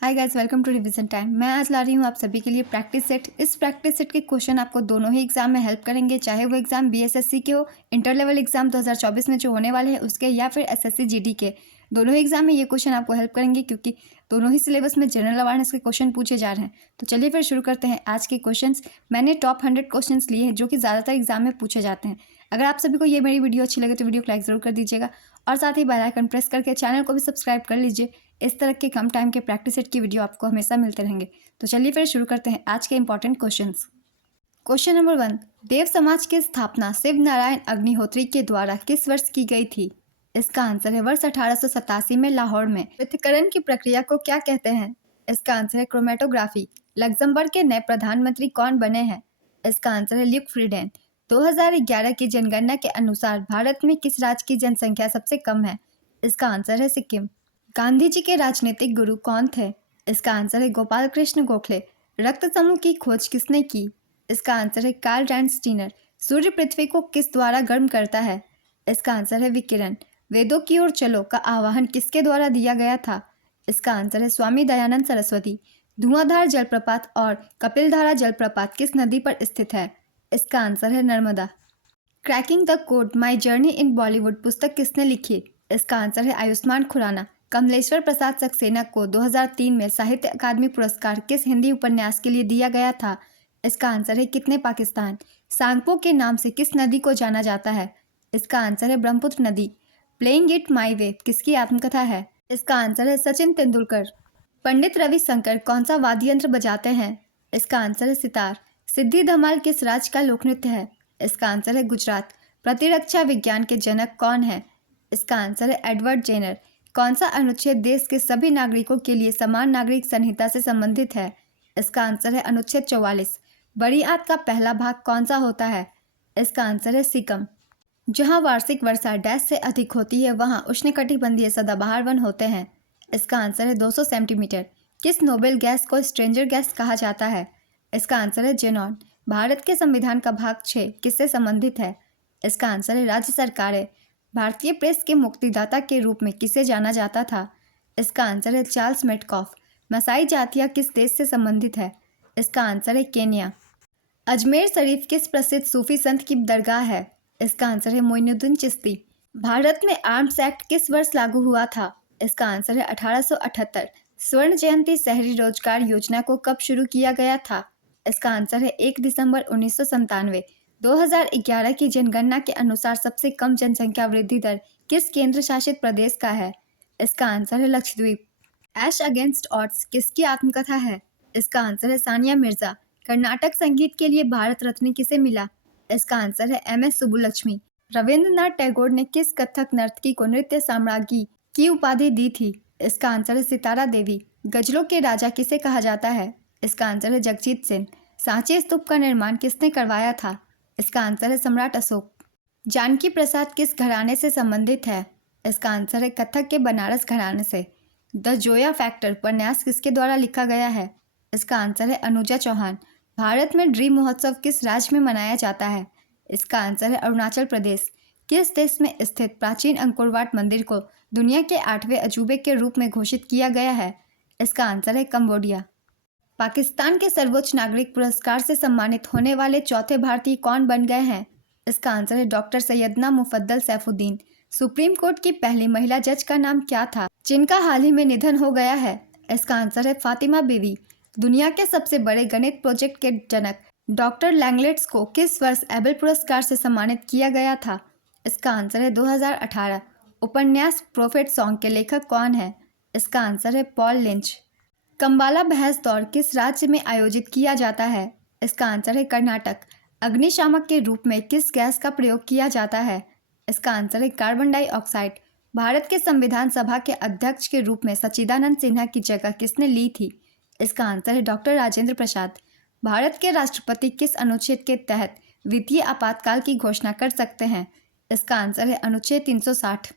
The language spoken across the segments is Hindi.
Hi guys, welcome to revision time. मैं आज ला रही हूँ आप सभी के लिए प्रैक्टिस सेट। इस प्रैक्टिस सेट के क्वेश्चन आपको दोनों ही एग्जाम में हेल्प करेंगे, चाहे वो एग्जाम बीएसएससी के हो, इंटर लेवल एग्जाम 2024 में जो होने वाले हैं उसके, या फिर एसएससी जीडी के। दोनों ही एग्जाम में ये क्वेश्चन आपको हेल्प करेंगे क्योंकि दोनों ही सिलेबस में जनरल अवेयरनेस के क्वेश्चन पूछे जा रहे हैं। तो चलिए फिर शुरू करते हैं आज के क्वेश्चन। मैंने टॉप 100 क्वेश्चन लिए हैं जो कि ज़्यादातर एग्जाम में पूछे जाते हैं। अगर आप सभी को ये मेरी वीडियो अच्छी लगे तो वीडियो को लाइक ज़रूर कर दीजिएगा और साथ ही बेल आइकन प्रेस करके चैनल को भी सब्सक्राइब कर लीजिए। इस तरह के कम टाइम के प्रैक्टिस सेट की वीडियो आपको हमेशा मिलते रहेंगे। तो चलिए फिर शुरू करते हैं आज के इंपॉर्टेंट क्वेश्चंस। क्वेश्चन नंबर 1, देव समाज की स्थापना शिव नारायण अग्निहोत्री के द्वारा किस वर्ष की गई थी? इसका आंसर है वर्ष 1887 में लाहौर में। पृथक्करण की प्रक्रिया को क्या कहते हैं? इसका आंसर है क्रोमेटोग्राफी। लग्जमबर्ग के नए प्रधानमंत्री कौन बने हैं? इसका आंसर है ल्यूक फ्रीडेन। 2011 की जनगणना के अनुसार भारत में किस राज्य की जनसंख्या सबसे कम है? इसका आंसर है सिक्किम। गांधी जी के राजनीतिक गुरु कौन थे? इसका आंसर है गोपाल कृष्ण गोखले। रक्त समूह की खोज किसने की? इसका आंसर है कार्ल रैंडस्टीनर। सूर्य पृथ्वी को किस द्वारा गर्म करता है? इसका आंसर है विकिरण। वेदों की ओर चलो का आह्वान किसके द्वारा दिया गया था? इसका आंसर है स्वामी दयानंद सरस्वती। धुआंधार जलप्रपात और कपिलधारा जलप्रपात किस नदी पर स्थित है? इसका आंसर है Narmada. Cracking the code my journey in Bollywood पुस्तक किसने लिखी? इसका आंसर है आयुष्मान खुराना। कमलेश्वर प्रसाद सक्सेना को 2003 में साहित्य अकादमी पुरस्कार किस हिंदी उपन्यास के लिए दिया गया था? इसका आंसर है कितने पाकिस्तान। सांगपो के नाम से किस नदी को जाना जाता है? इसका आंसर है ब्रह्मपुत्र नदी। प्लेइंग इट माई वे किसकी आत्मकथा है? इसका आंसर है सचिन तेंदुलकर। पंडित रविशंकर कौन सा वाद्य यंत्र बजाते हैं? इसका आंसर है सितार। सिद्धि धमाल किस राज्य का लोक नृत्य है? इसका आंसर है गुजरात। प्रतिरक्षा विज्ञान के जनक कौन है? इसका आंसर है एडवर्ड जेनर। कौन सा अनुच्छेद देश के सभी नागरिकों के लिए समान नागरिक संहिता से संबंधित है? इसका आंसर है अनुच्छेद 44। बड़ी आंत का पहला भाग कौन सा होता है? इसका आंसर है सिकम। जहां वार्षिक वर्षा डैश से अधिक होती है वहां उष्णकटिबंधीय सदाबहार वन होते हैं। इसका आंसर है 200 सेंटीमीटर। किस नोबेल गैस को स्ट्रेंजर गैस कहा जाता है? इसका आंसर है जेनॉन। भारत के संविधान का भाग 6 किससे संबंधित है? इसका आंसर है राज्य सरकारें। भारतीय प्रेस के मुक्तिदाता के रूप में किसे जाना जाता था? इसका आंसर है चार्ल्स मेटकॉफ। मसाई जातियाँ किस देश से संबंधित है? इसका आंसर है केन्या। अजमेर शरीफ किस प्रसिद्ध सूफी संत की दरगाह है? इसका आंसर है मोइनुद्दीन चिश्ती। भारत में आर्म्स एक्ट किस वर्ष लागू हुआ था? इसका आंसर है 1878। स्वर्ण जयंती शहरी रोजगार योजना को कब शुरू किया गया था? इसका आंसर है 1 दिसंबर 1997। 2011 की जनगणना के अनुसार सबसे कम जनसंख्या वृद्धि दर किस केंद्र शासित प्रदेश का है? इसका आंसर है लक्षद्वीप। ऐश अगेंस्ट ऑड्स किसकी आत्मकथा है? इसका आंसर है सानिया मिर्जा। कर्नाटक संगीत के लिए भारत रत्न किसे मिला? इसका आंसर है एम एस सुब्बुलक्ष्मी। रविंद्रनाथ टैगोर ने किस कथक नर्तकी को नृत्य साम्राज्ञी की उपाधि दी थी? इसका आंसर है सितारा देवी। गजलों के राजा किसे कहा जाता है? इसका आंसर है जगजीत सिंह। सांची स्तूप का निर्माण किसने करवाया था? इसका आंसर है सम्राट अशोक। जानकी प्रसाद किस घराने से संबंधित है? इसका आंसर है कथक के बनारस घराने से। द जोया फैक्टर उपन्यास किसके द्वारा लिखा गया है? इसका आंसर है अनुजा चौहान। भारत में ड्रीम महोत्सव किस राज्य में मनाया जाता है? इसका आंसर है अरुणाचल प्रदेश। किस देश में स्थित प्राचीन अंकोरवाट मंदिर को दुनिया के 8वें अजूबे के रूप में घोषित किया गया है? इसका आंसर है कंबोडिया। पाकिस्तान के सर्वोच्च नागरिक पुरस्कार से सम्मानित होने वाले चौथे भारतीय कौन बन गए हैं? इसका आंसर है doctor Syedna Mufaddal Saifuddin. Supreme court की पहली महिला जज का नाम क्या था जिनका हाल ही में निधन हो गया है? इसका आंसर है फातिमा बीवी। दुनिया के सबसे बड़े गणित प्रोजेक्ट के जनक डॉक्टर लैंगलेट्स को किस वर्ष एबल पुरस्कार से सम्मानित किया गया था? इसका आंसर है 2018। उपन्यास प्रोफेट सॉन्ग के लेखक कौन है? इसका आंसर है पॉल लिंच। कंबाला भैंस दौड़ किस राज्य में आयोजित किया जाता है? इसका आंसर है कर्नाटक। अग्निशामक के रूप में किस गैस का प्रयोग किया जाता है? इसका आंसर है कार्बन डाइऑक्साइड। भारत के संविधान सभा के अध्यक्ष के रूप में सच्चिदानंद सिन्हा की जगह किसने ली थी? इसका आंसर है डॉक्टर राजेंद्र प्रसाद। भारत के राष्ट्रपति किस अनुच्छेद के तहत वित्तीय आपातकाल की घोषणा कर सकते हैं? इसका आंसर है अनुच्छेद 360।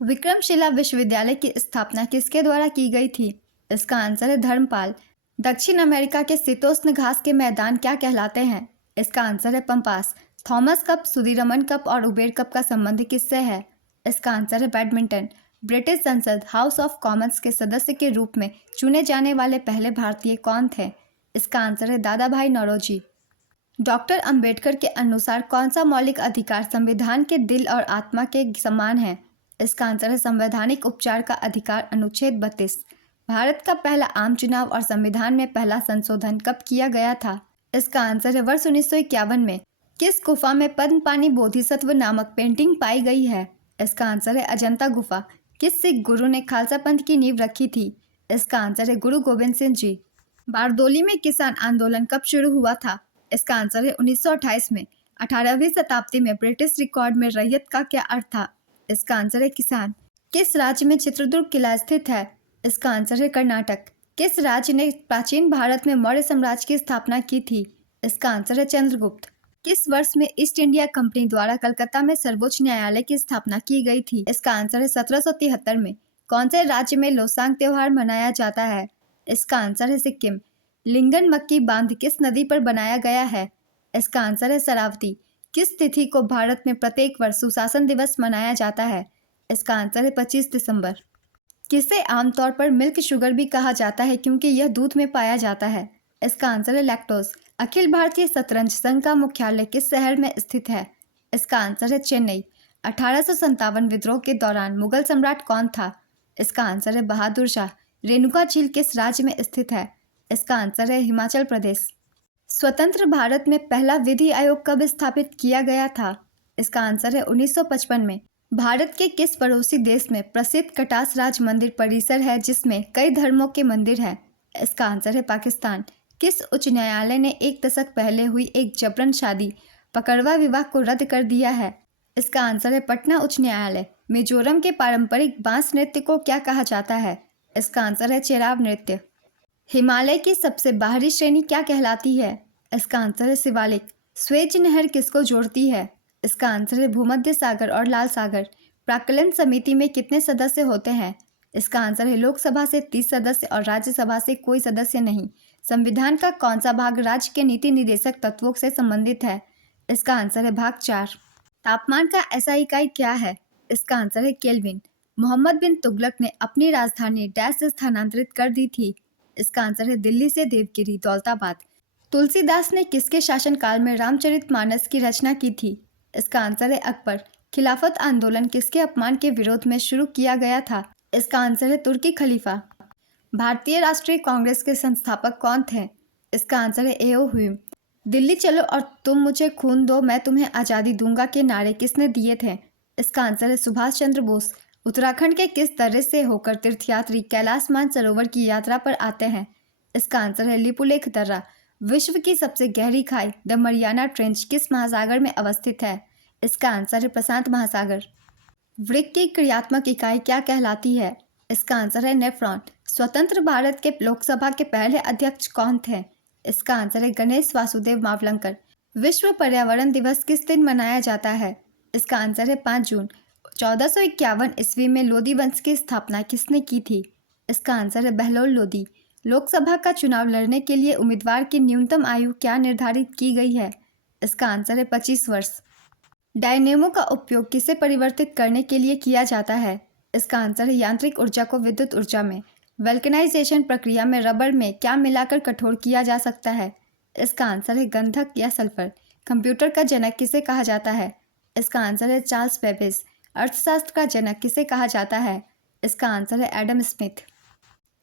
विक्रमशिला विश्वविद्यालय की स्थापना किसके द्वारा की गई थी? इसका आंसर है धर्मपाल। दक्षिण अमेरिका के शीतोष्ण घास के मैदान क्या कहलाते हैं? इसका आंसर है pampas. Thomas cup, Sudirman cup और उबेर कप का संबंध किससे है? इसका आंसर है बैडमिंटन। ब्रिटिश संसद हाउस ऑफ कॉमन्स के सदस्य के रूप में चुने जाने वाले पहले भारतीय कौन थे? इसका आंसर है दादा भाई नौरोजी। डॉक्टर अंबेडकर के अनुसार कौन सा मौलिक अधिकार संविधान के दिल और आत्मा के समान है? इसका आंसर है संवैधानिक उपचार का अधिकार, अनुच्छेद 32। भारत का पहला आम चुनाव और संविधान में पहला संशोधन कब किया गया था? इसका आंसर है वर्ष 1951 में। किस गुफा में पद्मपानी बोधिसत्व नामक पेंटिंग पाई गई है? इसका आंसर है अजंता गुफा। किस सिख गुरु ने खालसा पंथ की नींव रखी थी? इसका आंसर है गुरु गोविंद सिंह जी। बारदोली में किसान आंदोलन कब शुरू हुआ था? इसका आंसर है 1928 में। 18वीं शताब्दी में ब्रिटिश रिकॉर्ड में रैयत का क्या अर्थ था? इसका आंसर है किसान। किस राज्य में चित्रदुर्ग किला स्थित है? इसका आंसर है कर्नाटक। किस राज्य ने प्राचीन भारत में मौर्य साम्राज्य की स्थापना की थी? इसका आंसर है चंद्रगुप्त। किस वर्ष में ईस्ट इंडिया कंपनी द्वारा कलकत्ता में सर्वोच्च न्यायालय की स्थापना की गई थी? इसका आंसर है 1773 में। कौन से राज्य में लोसांग त्योहार मनाया जाता है? इसका आंसर है सिक्किम। लिंगन मक्की बांध किस नदी पर बनाया गया है? इसका आंसर है शरावती। किस तिथि को भारत में प्रत्येक वर्ष सुशासन दिवस मनाया जाता है? इसका आंसर है 25 दिसंबर। किसे आमतौर पर मिल्क शुगर भी कहा जाता है क्योंकि यह दूध में पाया जाता है? इसका आंसर है लैक्टोज। अखिल भारतीय शतरंज संघ का मुख्यालय किस शहर में स्थित है? इसका आंसर है चेन्नई। 1857 विद्रोह के दौरान मुगल सम्राट कौन था? इसका आंसर है बहादुर शाह। रेणुका झील किस राज्य में स्थित है? इसका आंसर है हिमाचल प्रदेश। स्वतंत्र भारत में पहला विधि आयोग कब स्थापित किया गया था? इसका आंसर है 1955 में। भारत के किस पड़ोसी देश में प्रसिद्ध कटास राज मंदिर परिसर है जिसमें कई धर्मों के मंदिर हैं? इसका आंसर है पाकिस्तान। किस उच्च न्यायालय ने एक दशक पहले हुई एक जबरन शादी पकड़वा विवाह को रद्द कर दिया है? इसका आंसर है पटना उच्च न्यायालय। मिजोरम के पारंपरिक बांस नृत्य को क्या कहा जाता है? इसका आंसर है चेराव नृत्य। हिमालय की सबसे बाहरी श्रेणी क्या कहलाती है? इसका आंसर है शिवालिक। स्वेज नहर किसको जोड़ती है? इसका आंसर है भूमध्य सागर और लाल सागर। प्राक्कलन समिति में कितने सदस्य होते हैं? इसका आंसर है लोकसभा से 30 सदस्य और राज्यसभा से कोई सदस्य नहीं। संविधान का कौन सा भाग राज्य के नीति निर्देशक तत्वों से संबंधित है? इसका आंसर है भाग 4। तापमान का SI इकाई क्या है? इसका आंसर है केल्विन। मोहम्मद बिन तुगलक ने अपनी राजधानी डैश से स्थानांतरित कर दी थी? इसका आंसर है दिल्ली से देवगिरी दौलताबाद। तुलसीदास ने किसके शासनकाल में रामचरितमानस की रचना की थी? इसका आंसर है अकबर। खिलाफत आंदोलन किसके अपमान के विरोध में शुरू किया गया था? इसका आंसर है तुर्की खलीफा। भारतीय राष्ट्रीय कांग्रेस के संस्थापक कौन थे? इसका आंसर है A.O. ह्यूम। दिल्ली चलो और तुम मुझे खून दो मैं तुम्हें आज़ादी दूंगा के नारे किसने दिए थे? इसका आंसर है सुभाष चंद्र बोस। उत्तराखंड के किस दर्रे से होकर तीर्थयात्री कैलाश मानसरोवर की यात्रा पर आते हैं? इसका आंसर है लिपुलेख दर्रा। विश्व की सबसे गहरी खाई द मरियाना ट्रेंच किस महासागर में अवस्थित है? इसका आंसर है प्रशांत महासागर। वृक्क की क्रियात्मक इकाई क्या कहलाती है? इसका आंसर है नेफ्रॉन। स्वतंत्र भारत के लोकसभा के पहले अध्यक्ष कौन थे? इसका आंसर है गणेश वासुदेव मावलंकर। विश्व पर्यावरण दिवस किस दिन मनाया जाता है? इसका आंसर है 5 जून। 1451 ईस्वी में लोदी वंश की स्थापना किसने की थी? इसका आंसर है बहलोल लोदी। लोकसभा का चुनाव लड़ने के लिए उम्मीदवार की न्यूनतम आयु क्या निर्धारित की गई है? इसका आंसर है 25 वर्ष। डायनेमो का उपयोग किसे परिवर्तित करने के लिए किया जाता है? इसका आंसर है यांत्रिक ऊर्जा को विद्युत ऊर्जा में। वल्कनाइजेशन प्रक्रिया में रबर में क्या मिलाकर कठोर किया जा सकता है? इसका आंसर है गंधक या सल्फर। कंप्यूटर का जनक किसे कहा जाता है? इसका आंसर है चार्ल्स बेबेज। अर्थशास्त्र का जनक किसे कहा जाता है? इसका आंसर है एडम स्मिथ।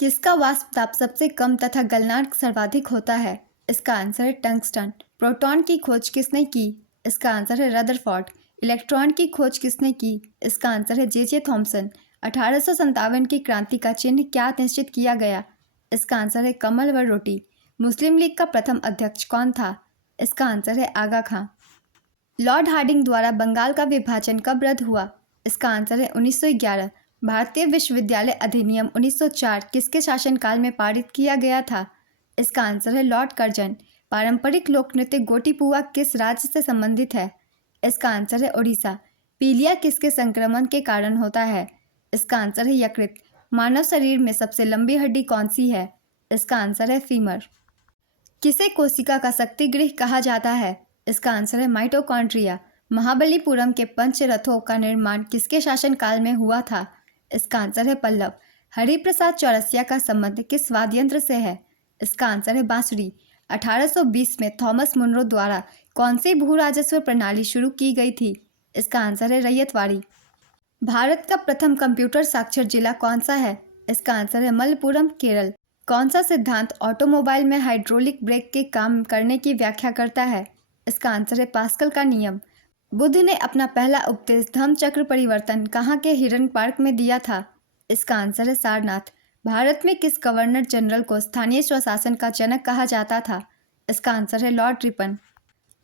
किसका वाष्प दाब सबसे कम तथा गलनांक सर्वाधिक होता है? इसका आंसर है टंगस्टन। प्रोटॉन की खोज किसने की? इसका आंसर है रदरफोर्ड। इलेक्ट्रॉन की खोज किसने की? इसका आंसर है जे थॉमसन। 1857 की क्रांति का चिन्ह क्या निश्चित किया गया? इसका आंसर है कमल व रोटी। मुस्लिम लीग का प्रथम अध्यक्ष कौन था? इसका आंसर है आगा खां। लॉर्ड हार्डिंग द्वारा बंगाल का विभाजन कब रद्द हुआ? इसका आंसर है 1911। भारतीय विश्वविद्यालय अधिनियम 1904 किसके शासनकाल में पारित किया गया था? इसका आंसर है लॉर्ड कर्जन। पारंपरिक लोक नृत्य गोटीपुआ किस राज्य से संबंधित है? इसका आंसर है ओडिशा। पीलिया किसके संक्रमण के कारण होता है? इसका आंसर है यकृत। मानव शरीर में सबसे लंबी हड्डी कौन सी है? इसका आंसर है फीमर। किसे कोशिका का शक्तिगृह कहा जाता है? इसका आंसर है माइटोकॉन्ड्रिया। महाबलीपुरम के पंच रथों का निर्माण किसके शासनकाल में हुआ था? इसका आंसर है पल्लव। हरिप्रसाद चौरसिया का संबंध किस वाद्य यंत्र से है? इसका आंसर है बांसुरी। 1820 में थॉमस मुनरो द्वारा कौन सी भू राजस्व प्रणाली शुरू की गई थी? इसका आंसर है रैयतवाड़ी। भारत का प्रथम कंप्यूटर साक्षर जिला कौन सा है? इसका आंसर है मलप्पुरम, केरल। कौन सा सिद्धांत ऑटोमोबाइल में हाइड्रोलिक ब्रेक के काम करने की व्याख्या करता है? इसका आंसर है पास्कल का नियम। बुद्ध ने अपना पहला उपदेश धम्म चक्र परिवर्तन कहाँ के हिरन पार्क में दिया था? इसका आंसर है सारनाथ। भारत में किस गवर्नर जनरल को स्थानीय स्वशासन का जनक कहा जाता था? इसका आंसर है लॉर्ड रिपन।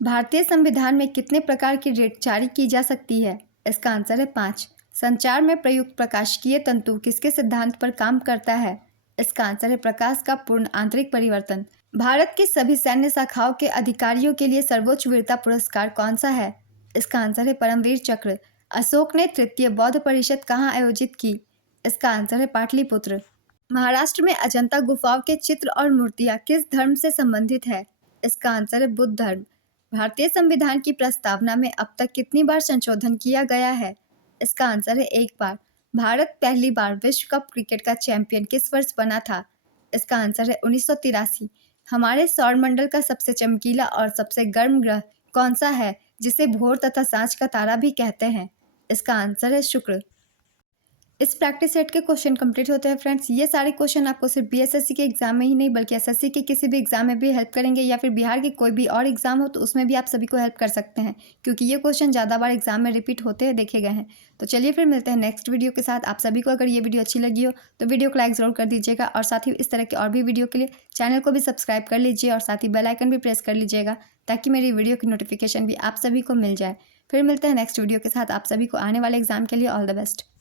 भारतीय संविधान में कितने प्रकार की रेट जारी की जा सकती है? इसका आंसर है 5। संचार में प्रयुक्त प्रकाशिकीय तंतु किसके सिद्धांत पर काम करता है? इसका आंसर है प्रकाश का पूर्ण आंतरिक परिवर्तन। भारत की सभी सैन्य शाखाओं के अधिकारियों के लिए सर्वोच्च वीरता पुरस्कार कौन सा है? इसका आंसर है परमवीर चक्र। अशोक ने तृतीय बौद्ध परिषद कहाँ आयोजित की? इसका आंसर है पाटलिपुत्र। महाराष्ट्र में अजंता गुफाओं के चित्र और मूर्तियां किस धर्म से संबंधित है? इसका आंसर है बुद्ध धर्म। भारतीय संविधान की प्रस्तावना में अब तक कितनी बार संशोधन किया गया है? इसका आंसर है 1 बार। भारत पहली बार विश्व कप क्रिकेट का चैंपियन किस वर्ष बना था? इसका आंसर है 1983। हमारे सौरमंडल का सबसे चमकीला और सबसे गर्म ग्रह कौन सा है, जिसे भोर तथा सांझ का तारा भी कहते हैं? इसका आंसर है शुक्र। इस प्रैक्टिस सेट के क्वेश्चन कंप्लीट होते हैं फ्रेंड्स। ये सारे क्वेश्चन आपको सिर्फ बीएसएससी के एग्जाम में ही नहीं बल्कि एसएससी के किसी भी एग्जाम में भी हेल्प करेंगे, या फिर बिहार के कोई भी और एग्जाम हो तो उसमें भी आप सभी को हेल्प कर सकते हैं, क्योंकि ये क्वेश्चन ज़्यादा बार एग्जाम में रिपीट होते हैं देखे गए हैं। तो चलिए फिर मिलते हैं नेक्स्ट वीडियो के साथ। आप सभी को अगर ये वीडियो अच्छी लगी हो तो वीडियो को लाइक ज़रूर कर दीजिएगा, और साथ ही इस तरह के और भी वीडियो के लिए चैनल को भी सब्सक्राइब कर लीजिए, और साथ ही बेल आइकन भी प्रेस कर लीजिएगा ताकि मेरी वीडियो की नोटिफिकेशन भी आप सभी को मिल जाए। फिर मिलते हैं नेक्स्ट वीडियो के साथ। आप सभी को आने वाले एग्जाम के लिए ऑल द बेस्ट।